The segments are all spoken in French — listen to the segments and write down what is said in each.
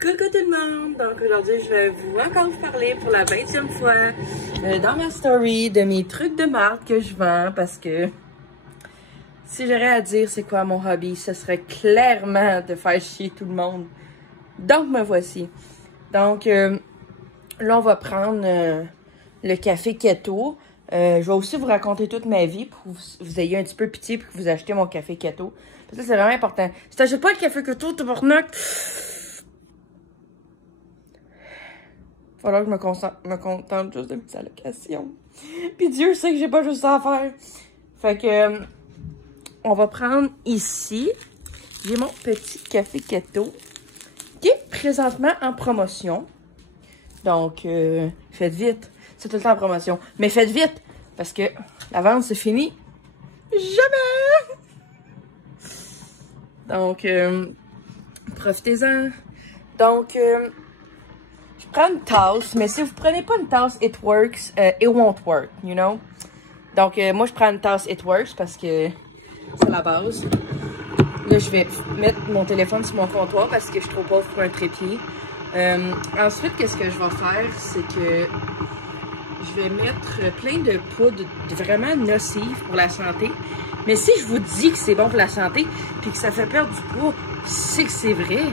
Coucou tout le monde! Donc aujourd'hui, je vais encore vous parler pour la 20e fois dans ma story de mes trucs de marque que je vends parce que si j'aurais à dire c'est quoi mon hobby, ce serait clairement de faire chier tout le monde. Donc me voici. Donc là, on va prendre le café keto. Je vais aussi vous raconter toute ma vie pour que vous ayez un petit peu pitié pour que vous achetez mon café keto. Parce que c'est vraiment important. Si t'achètes pas le café keto, t'es tabarnak. Falloir que je me contente juste de mes allocations. Puis Dieu sait que j'ai pas juste ça à faire. Fait que on va prendre ici. J'ai mon petit café keto qui est présentement en promotion. Donc faites vite. C'est tout le temps en promotion. Mais faites vite parce que la vente c'est fini. Jamais! Donc profitez-en. Donc je prends une tasse, mais si vous prenez pas une tasse It Works, it won't work, you know? Donc, moi, je prends une tasse It Works parce que c'est la base. Là, je vais mettre mon téléphone sur mon comptoir parce que je suis trop pauvre pour un trépied. Ensuite, qu'est-ce que je vais faire, c'est que je vais mettre plein de poudres vraiment nocives pour la santé. Mais si je vous dis que c'est bon pour la santé, puis que ça fait perdre du poids, c'est que c'est vrai.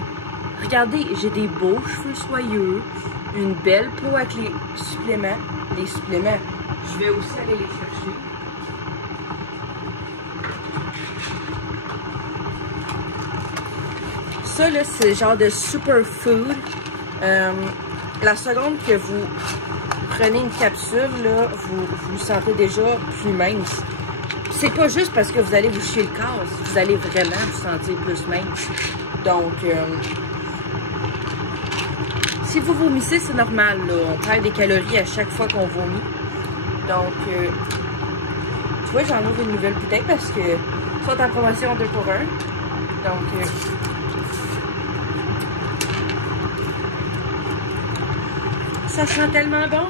Regardez, j'ai des beaux cheveux soyeux, une belle peau avec les suppléments. Les suppléments, je vais aussi aller les chercher. Ça, là, c'est le genre de superfood. La seconde que vous prenez une capsule, là, vous sentez déjà plus mince. C'est pas juste parce que vous allez vous chier le corps, vous allez vraiment vous sentir plus mince. Donc, si vous vomissez, c'est normal, là. On perd des calories à chaque fois qu'on vomit. Donc, tu vois, j'en ouvre une nouvelle bouteille parce que soit en promotion 2 pour 1. Donc, ça sent tellement bon.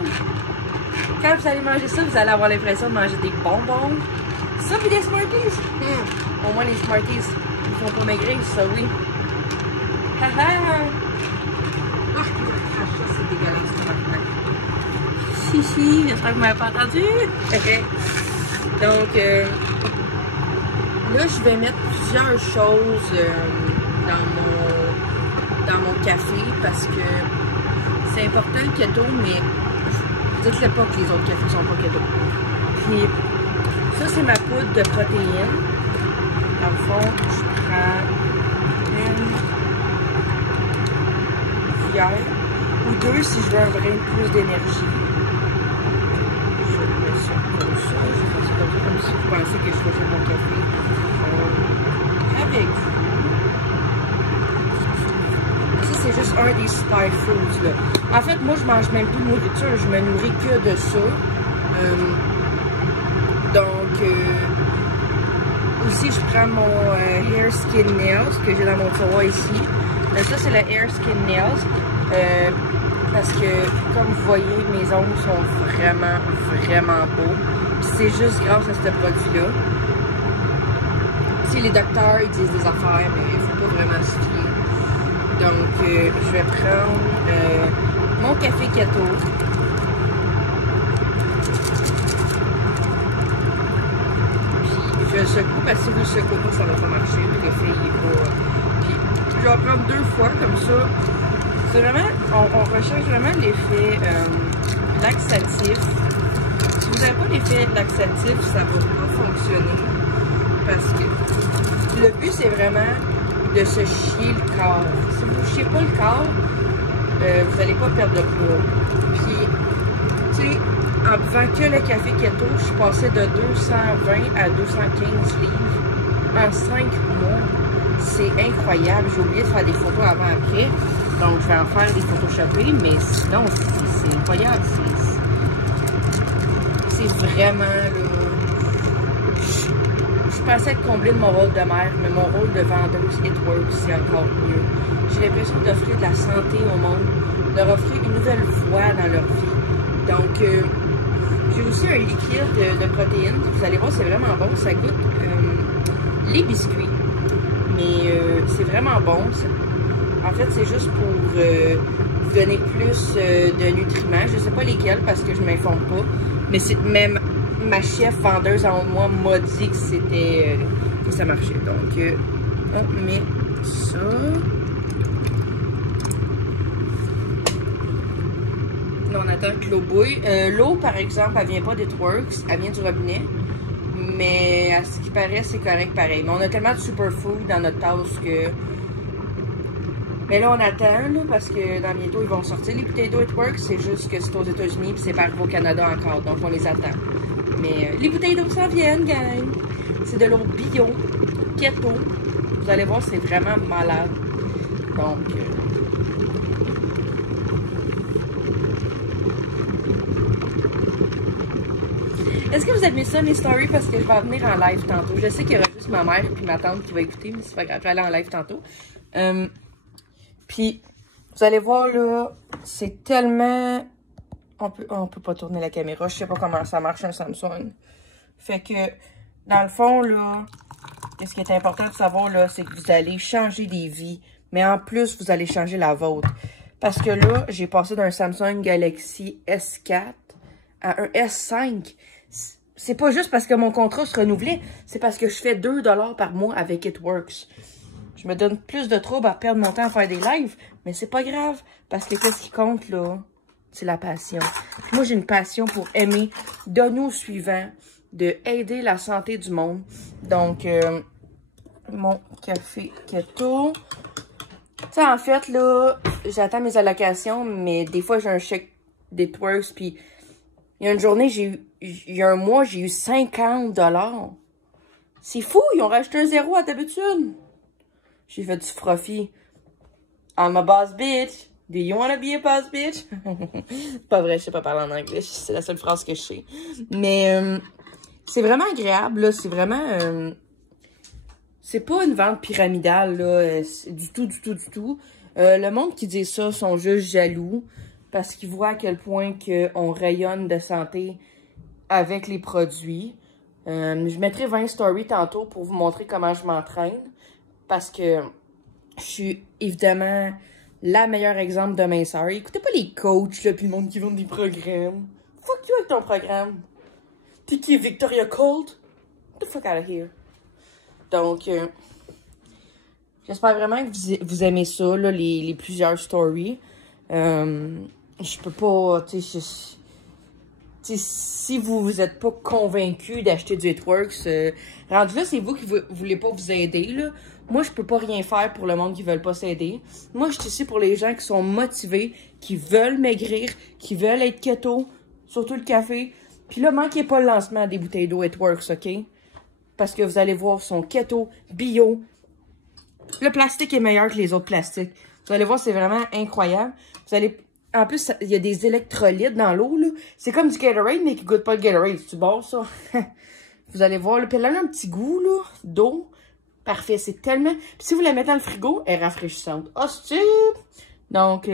Quand vous allez manger ça, vous allez avoir l'impression de manger des bonbons. Ça, puis des Smarties. Au moins, les Smarties, ils font pas maigrir, ça, oui. Haha! C'est dégueulasse. Si, j'espère que vous m'avez pas entendu. Donc, là, je vais mettre plusieurs choses dans mon café parce que c'est important le keto, mais dites-le pas que les autres cafés sont pas keto. Puis, ça, c'est ma poudre de protéines. Dans le fond, je prends une cuillère ou deux si je veux un brin plus d'énergie. Je mets ça comme ça. Je fais ça comme si vous pensez que je faisais mon café avec vous. Ça, c'est juste un des superfoods, là. En fait, moi, je mange même plus de nourriture. Je me nourris que de ça. Donc, aussi, je prends mon Hair Skin Nails que j'ai dans mon tiroir ici. Ça, c'est le Hair Skin Nails. Parce que, comme vous voyez, mes ongles sont vraiment beaux. C'est juste grâce à ce produit-là. Si les docteurs ils disent des affaires, mais il ne faut pas vraiment se fier. Donc, je vais prendre mon café keto. Puis, je le secoue parce que si vous le secouez pas, ça ne va pas marcher. L'effet, il est pas... Puis, je vais en prendre 2 fois, comme ça. C'est vraiment, on recherche vraiment l'effet laxatif. Si vous n'avez pas l'effet laxatif, ça ne va pas fonctionner. Parce que le but, c'est vraiment de se chier le corps. Si vous ne chiez pas le corps, vous n'allez pas perdre de poids. Puis, tu sais, en buvant que le café keto, je suis passée de 220 à 215 livres en 5 mois. C'est incroyable. J'ai oublié de faire des photos avant-après. Donc, je vais en faire des photoshopées, mais sinon, c'est incroyable. C'est vraiment, là... Je pensais être comblée de mon rôle de mère, mais mon rôle de vendeuse It Works, c'est encore mieux. J'ai l'impression d'offrir de la santé au monde, de leur offrir une nouvelle voie dans leur vie. Donc, j'ai aussi un liquide de protéines. Vous allez voir, c'est vraiment bon. Ça goûte les biscuits. Mais c'est vraiment bon. En fait, c'est juste pour vous donner plus de nutriments. Je sais pas lesquels parce que je m'informe pas. Mais même ma chef vendeuse en moi m'a dit que c'était que ça marchait. Donc, on met ça. Là, on attend que l'eau bouille. L'eau, par exemple, elle vient pas d'Itworks, elle vient du robinet. Mais à ce qui paraît, c'est correct pareil. Mais on a tellement de superfood dans notre tasse que... Mais là, on attend, là, parce que dans bientôt, ils vont sortir les Potato Itworks. C'est juste que c'est aux États-Unis puis c'est pas arrivé au Canada encore. Donc, on les attend. Mais les potatoes s'en viennent, gang. C'est de l'eau bio, keto. Vous allez voir, c'est vraiment malade. Donc... Est-ce que vous aimez ça, mes stories? Parce que je vais venir en live tantôt. Je sais qu'il y aura juste ma mère et ma tante qui va écouter, mais c'est pas grave, je vais aller en live tantôt. Puis, vous allez voir, là, c'est tellement... On peut pas tourner la caméra. Je sais pas comment ça marche un Samsung. Fait que, dans le fond, là, ce qui est important de savoir, là, c'est que vous allez changer des vies. Mais en plus, vous allez changer la vôtre. Parce que là, j'ai passé d'un Samsung Galaxy S4 à un S5. C'est pas juste parce que mon contrat se renouvelait, c'est parce que je fais 2 $ par mois avec Itworks. Je me donne plus de trouble à perdre mon temps à faire des lives, mais c'est pas grave, parce que qu'est-ce qui compte, là? C'est la passion. Puis moi, j'ai une passion pour aimer, donner au suivant, de aider la santé du monde. Donc, mon café keto. Tu sais, en fait, là, j'attends mes allocations, mais des fois, j'ai un chèque d'Itworks, puis il y a une journée, il y a un mois, j'ai eu 50 $. C'est fou, ils ont rajouté un zéro à d'habitude. J'ai fait du profit. I'm a boss bitch. Do you wanna be a boss bitch? Pas vrai, je sais pas parler en anglais. C'est la seule phrase que je sais. Mais c'est vraiment agréable, là. C'est vraiment... c'est pas une vente pyramidale, là. Du tout, du tout, du tout. Le monde qui dit ça sont juste jaloux. Parce qu'ils voient à quel point on rayonne de santé avec les produits. Je mettrai 20 stories tantôt pour vous montrer comment je m'entraîne. Parce que je suis évidemment la meilleure exemple de minceur. Écoutez pas les coachs, là, puis le monde qui vendent des programmes. Fuck you avec ton programme. T'es qui, Victoria Colt? Get the fuck out of here. Donc, j'espère vraiment que vous aimez ça, là, les plusieurs stories. Je peux pas, tu sais, si vous êtes pas convaincu d'acheter du Itworks, rendu là, c'est vous qui voulez pas vous aider, là. Moi, je peux pas rien faire pour le monde qui veulent pas s'aider. Moi, je suis ici pour les gens qui sont motivés, qui veulent maigrir, qui veulent être keto, surtout le café. Puis là, manquez pas le lancement des bouteilles d'eau Itworks, OK? Parce que vous allez voir, son keto, bio. Le plastique est meilleur que les autres plastiques. Vous allez voir, c'est vraiment incroyable. Vous allez... En plus, il y a des électrolytes dans l'eau, là. C'est comme du Gatorade, mais qui goûte pas le Gatorade. C'est bon, ça? Vous allez voir, là. Puis elle a un petit goût, là, d'eau. Parfait, c'est tellement... Puis si vous la mettez dans le frigo, elle est rafraîchissante. Oh, c'est... Donc,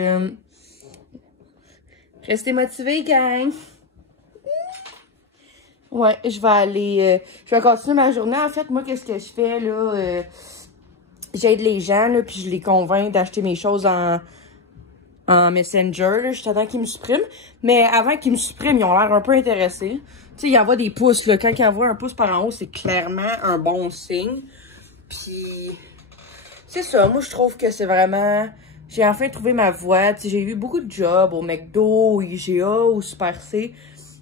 restez motivés, gang. Ouais, je vais aller... je vais continuer ma journée. En fait, moi, qu'est-ce que je fais, là? J'aide les gens, là, puis je les convainc d'acheter mes choses en Messenger, là. J'attends qu'ils me suppriment. Mais avant qu'ils me suppriment, ils ont l'air un peu intéressés. Tu sais, ils envoient des pouces, là. Quand ils envoient un pouce par en haut, c'est clairement un bon signe. Puis, c'est ça. Moi, je trouve que c'est vraiment... J'ai enfin trouvé ma voie. Tu sais, j'ai eu beaucoup de jobs au McDo, au IGA, au Super C.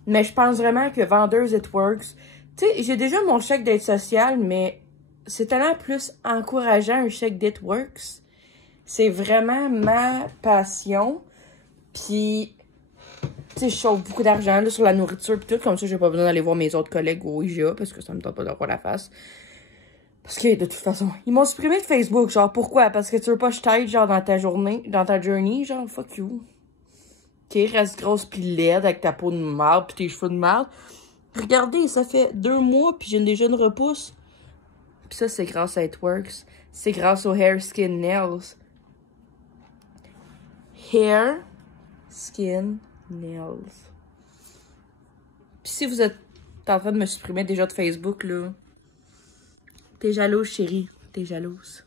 Mais je pense vraiment que vendeuse Itworks... Tu sais, j'ai déjà mon chèque d'aide sociale, mais c'est tellement plus encourageant un chèque d'Itworks. C'est vraiment ma passion. Puis, tu sais, je sauve beaucoup d'argent sur la nourriture et tout. Comme ça, j'ai pas besoin d'aller voir mes autres collègues au IGA parce que ça me tente pas de voir la face. Parce que, de toute façon, ils m'ont supprimé de Facebook. Genre, pourquoi? Parce que tu veux pas que je t'aide, genre, dans ta journée, dans ta journey. Genre, fuck you. Ok, reste grosse pis laide avec ta peau de marde pis tes cheveux de marde. Regardez, ça fait 2 mois pis j'ai déjà une repousse. Pis ça, c'est grâce à Itworks. C'est grâce au Hair, Skin, Nails. Hair, Skin, Nails. Pis si vous êtes en train de me supprimer déjà de Facebook, là, t'es jalouse, chérie. T'es jalouse.